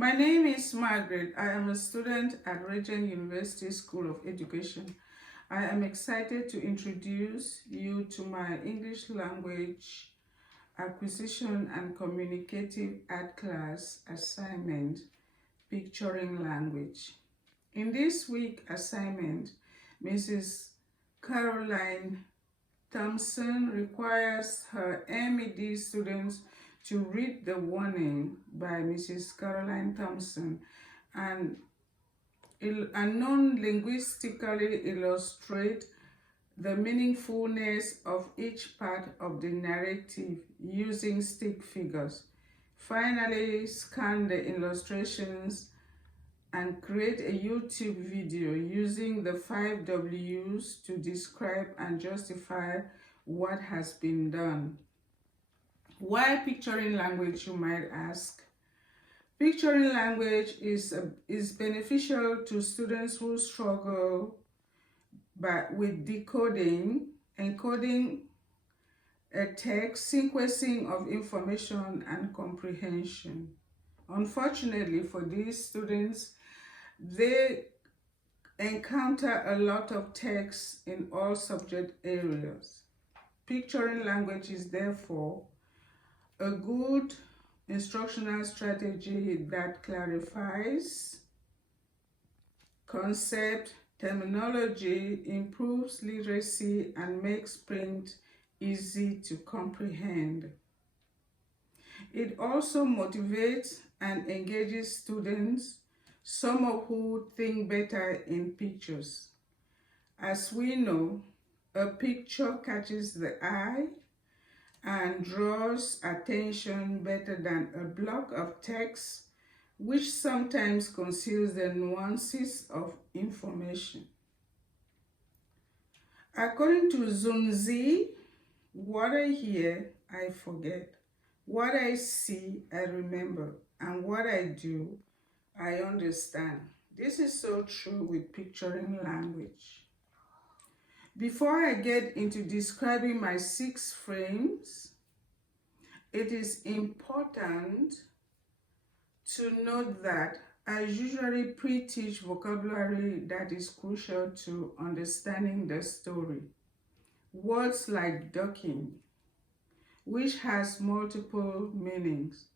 My name is Margaret. I am a student at Regent University School of Education. I am excited to introduce you to my English language acquisition and communicative art class assignment, Picturing Language. In this week's assignment, Mrs. Carolyn Thompson requires her MED students to read the warning by Mrs. Carolyn Thompson and non-linguistically illustrate the meaningfulness of each part of the narrative using stick figures. Finally, scan the illustrations and create a YouTube video using the 5 W's to describe and justify what has been done. Why picturing language, you might ask? Picturing language is beneficial to students who struggle with decoding, encoding a text, sequencing of information, and comprehension. Unfortunately for these students, they encounter a lot of text in all subject areas. Picturing language is therefore a good instructional strategy that clarifies concept, terminology, improves literacy, and makes print easy to comprehend. It also motivates and engages students, some of whom think better in pictures. As we know, a picture catches the eye and draws attention better than a block of text, which sometimes conceals the nuances of information. According to Zunzi, what I hear, I forget. What I see, I remember. And what I do, I understand. This is so true with picturing language. Before I get into describing my 6 frames, it is important to note that I usually pre-teach vocabulary that is crucial to understanding the story. Words like ducking, which has multiple meanings.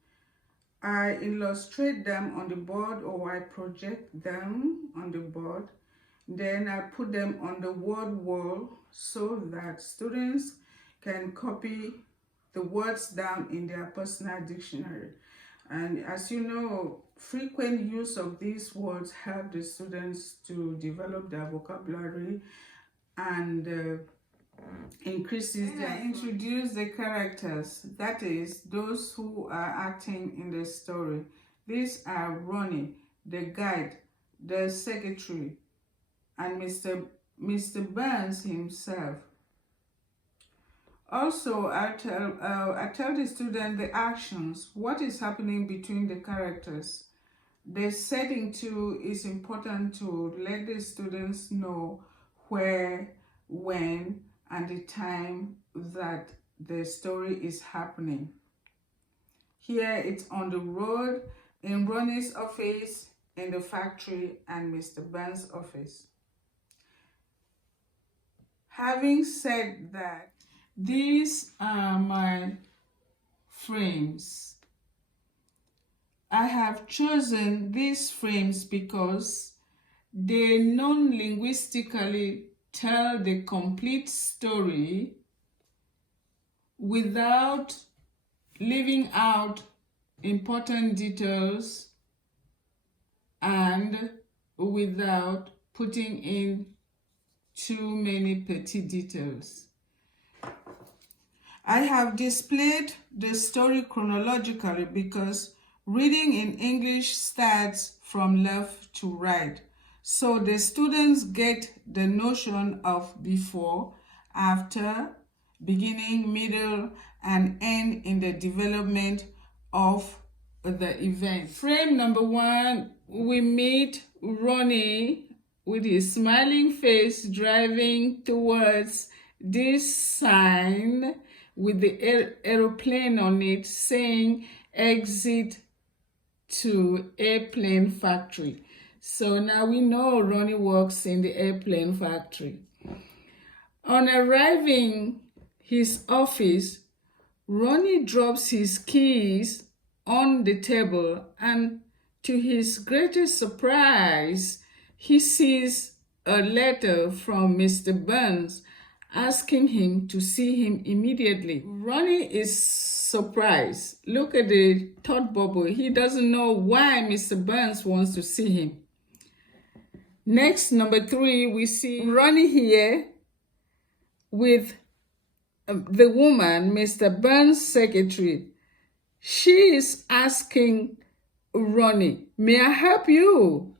I illustrate them on the board or I project them on the board. Then I put them on the word wall so that students can copy the words down in their personal dictionary. And as you know, frequent use of these words help the students to develop their vocabulary and increases their... I introduce the characters, that is, those who are acting in the story. These are Ronnie, the guide, the secretary, and Mr. Burns himself. Also, I tell the student the actions, what is happening between the characters. The setting too is important to let the students know where, when, and the time that the story is happening. Here it's on the road, in Ronnie's office, in the factory, and Mr. Burns' office. Having said that, these are my frames. I have chosen these frames because they non-linguistically tell the complete story without leaving out important details and without putting in too many petty details. I have displayed the story chronologically because reading in English starts from left to right. So the students get the notion of before, after, beginning, middle, and end in the development of the event. Frame number 1, we meet Ronnie with his smiling face driving towards this sign with the aeroplane on it saying exit to airplane factory. So now we know Ronnie works in the airplane factory. On arriving his office, Ronnie drops his keys on the table, and to his greatest surprise, he sees a letter from Mr. Burns asking him to see him immediately. Ronnie is surprised. Look at the thought bubble. He doesn't know why Mr. Burns wants to see him. Next, number 3, we see Ronnie here with the woman, Mr. Burns' secretary. She is asking Ronnie, "May I help you?"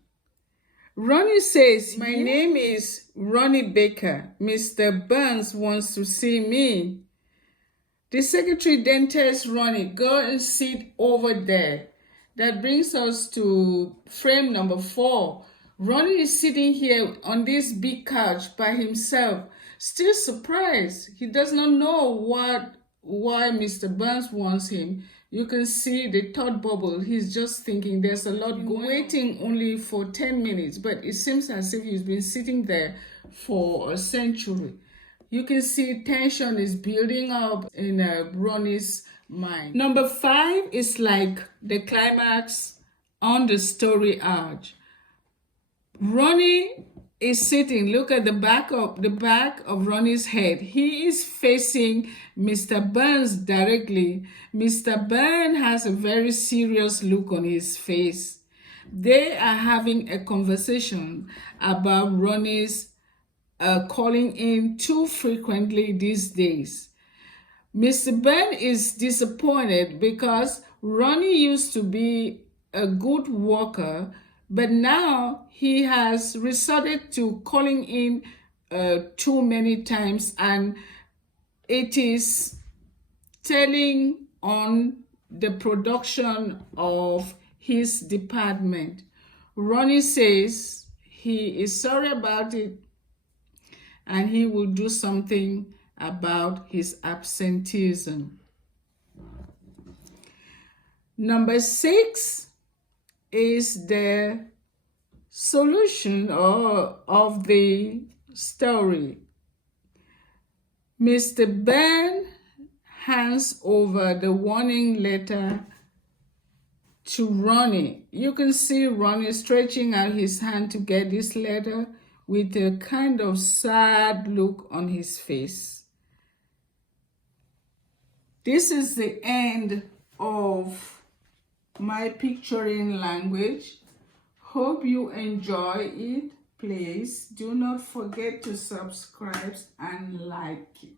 Ronnie says, "My name is Ronnie Baker. Mr. Burns wants to see me." The secretary then tells Ronnie, "Go and sit over there." That brings us to frame number 4. Ronnie is sitting here on this big couch by himself, still surprised. He does not know why Mr. Burns wants him. You can see the thought bubble. He's just thinking there's a lot going on. Waiting only for 10 minutes, but it seems as if he's been sitting there for a century. You can see tension is building up in Ronnie's mind. Number 5 is like the climax on the story arc. Ronnie is sitting. Look at the back of Ronnie's head. He is facing Mr. Burns directly. Mr. Burns has a very serious look on his face. They are having a conversation about Ronnie's calling in too frequently these days. Mr. Burns is disappointed because Ronnie used to be a good worker, but now he has resorted to calling in too many times, and it is telling on the production of his department. Ronnie says he is sorry about it and he will do something about his absenteeism. Number 6 is the solution of the story. Mr. Burns hands over the warning letter to Ronnie. You can see Ronnie stretching out his hand to get this letter with a kind of sad look on his face. This is the end of my picturing language. Hope you enjoy it. Please do not forget to subscribe and like it.